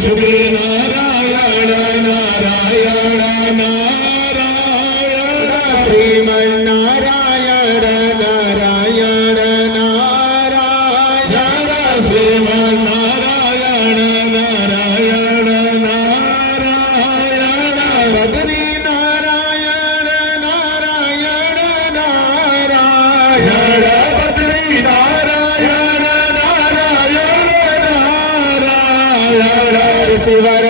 શ્રી નારાયણ નારાયણ નારાયણ શ્રીમન નારાયણ નારાયણ નારાયણ શ્રીમન નારાયણ નારાયણ નારાયણ બદ્રી નારાયણ નારાયણ નારાયણ બદ્રી નારાયણ નારાયણ નારાયણ શિવર